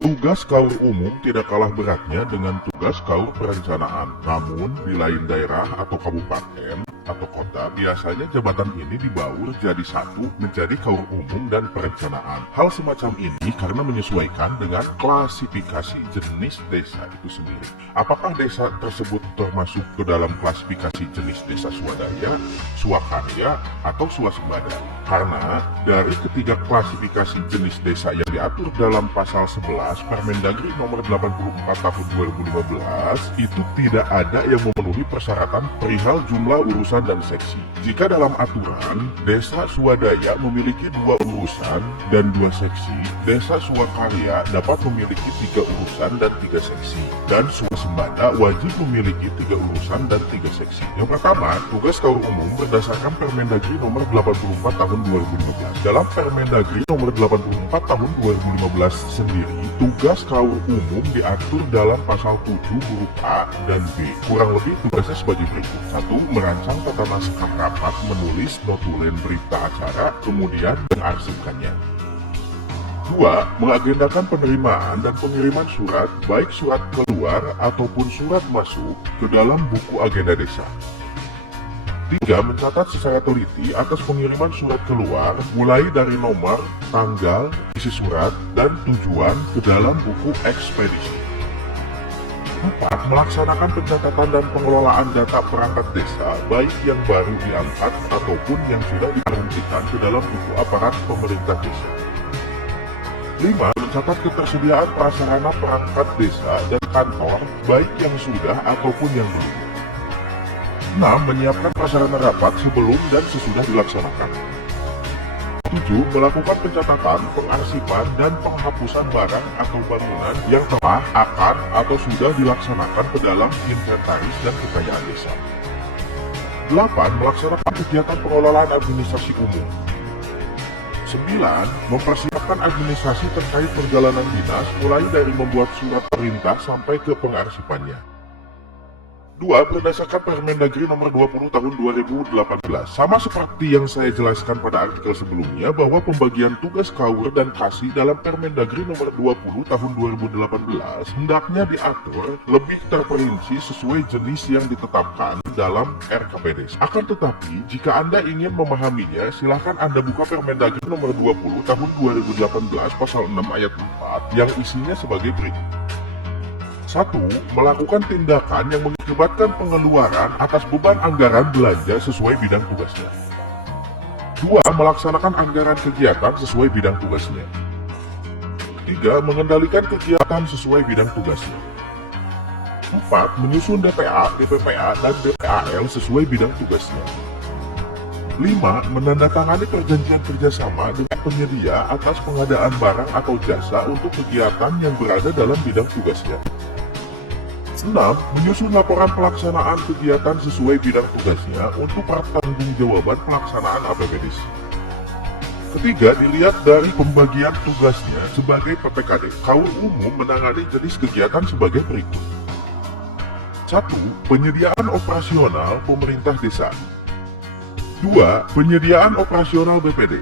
Tugas KAUR umum tidak kalah beratnya dengan tugas KAUR perencanaan. Namun, di lain daerah atau kabupaten atau kota, biasanya jabatan ini dibaur jadi satu menjadi KAUR umum dan perencanaan. Hal semacam ini karena menyesuaikan dengan klasifikasi jenis desa itu sendiri. Apakah desa tersebut termasuk ke dalam klasifikasi jenis desa swadaya, swakarya, atau swasembada? Karena dari ketiga klasifikasi jenis desa yang diatur dalam pasal 11 Permendagri nomor 84 tahun 2015 itu tidak ada yang memenuhi persyaratan perihal jumlah urusan dan seksi. Jika dalam aturan desa swadaya memiliki 2 urusan dan 2 seksi, desa swakarya dapat memiliki 3 urusan dan 3 seksi, dan swasembada wajib memiliki 3 urusan dan 3 seksi. Yang pertama, tugas KAUR umum berdasarkan Permendagri nomor 84 tahun 2015. Dalam Permendagri nomor 84 tahun 2015 sendiri, tugas KAUR umum diatur dalam pasal 7 huruf A dan B. Kurang lebih tugasnya sebagai berikut. 1. Merancang tata naskah rapat, menulis notulen berita acara, kemudian mengarsipkannya. 2. Mengagendakan penerimaan dan pengiriman surat, baik surat keluar ataupun surat masuk ke dalam buku agenda desa. 3. Mencatat secara teliti atas pengiriman surat keluar, mulai dari nomor, tanggal, isi surat, dan tujuan ke dalam buku ekspedisi. 4. Melaksanakan pencatatan dan pengelolaan data perangkat desa, baik yang baru diangkat ataupun yang sudah diperhentikan ke dalam buku aparat pemerintah desa. 5. Mencatat ketersediaan prasarana perangkat desa dan kantor, baik yang sudah ataupun yang belum. 6. Menyiapkan prasarana rapat sebelum dan sesudah dilaksanakan. 7. Melakukan pencatatan, pengarsipan, dan penghapusan barang atau bangunan yang telah, akan, atau sudah dilaksanakan ke dalam inventaris dan kekayaan desa. 8. Melaksanakan kegiatan pengelolaan administrasi umum. 9. Mempersiapkan administrasi terkait perjalanan dinas mulai dari membuat surat perintah sampai ke pengarsipannya. 2. Berdasarkan Permendagri nomor 20 tahun 2018. Sama seperti yang saya jelaskan pada artikel sebelumnya bahwa pembagian tugas KAUR dan KASI dalam Permendagri nomor 20 tahun 2018 hendaknya diatur lebih terperinci sesuai jenis yang ditetapkan dalam RKPD. Akan tetapi, jika Anda ingin memahaminya, silakan Anda buka Permendagri nomor 20 tahun 2018 pasal 6 ayat 4 yang isinya sebagai berikut. 1. Melakukan tindakan yang mengakibatkan pengeluaran atas beban anggaran belanja sesuai bidang tugasnya. 2. Melaksanakan anggaran kegiatan sesuai bidang tugasnya. 3. Mengendalikan kegiatan sesuai bidang tugasnya. 4. Menyusun DPA, DPPA, dan DPAL sesuai bidang tugasnya. 5. Menandatangani perjanjian kerjasama dengan penyedia atas pengadaan barang atau jasa untuk kegiatan yang berada dalam bidang tugasnya. 6. Menyusun laporan pelaksanaan kegiatan sesuai bidang tugasnya untuk pertanggungjawaban pelaksanaan APBDes. Ketiga, dilihat dari pembagian tugasnya sebagai PPKD. KAUR umum menangani jenis kegiatan sebagai berikut. 1. Penyediaan operasional pemerintah desa. 2. Penyediaan operasional BPD.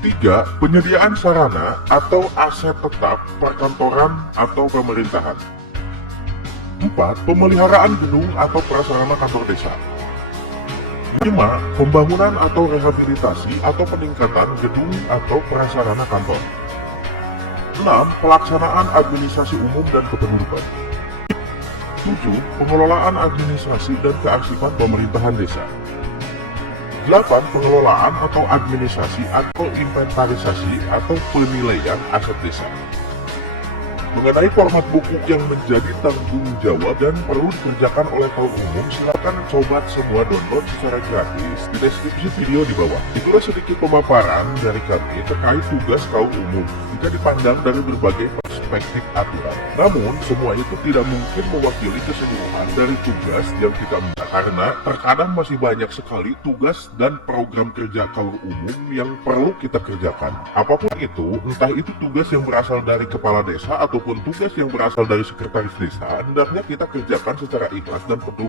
3. Penyediaan sarana atau aset tetap perkantoran atau pemerintahan. 4. Pemeliharaan gedung atau prasarana kantor desa. 5. Pembangunan atau rehabilitasi atau peningkatan gedung atau prasarana kantor. 6. Pelaksanaan administrasi umum dan kependudukan. 7. Pengelolaan administrasi dan kearsipan pemerintahan desa. 8. Pengelolaan atau administrasi atau inventarisasi atau penilaian aset desa. Mengenai format buku yang menjadi tanggung jawab dan perlu dikerjakan oleh KAUR umum, silakan sobat semua download secara gratis di deskripsi video di bawah. Itulah sedikit pemaparan dari kami terkait tugas KAUR umum jika dipandang dari berbagai perspektif aturan. Namun, semua itu tidak mungkin mewakili keseluruhan dari tugas yang kita minta, karena terkadang masih banyak sekali tugas dan program kerja KAUR umum yang perlu kita kerjakan. Apapun itu, entah itu tugas yang berasal dari kepala desa ataupun tugas yang berasal dari sekretaris desa, hendaknya kita kerjakan secara ikhlas dan penuh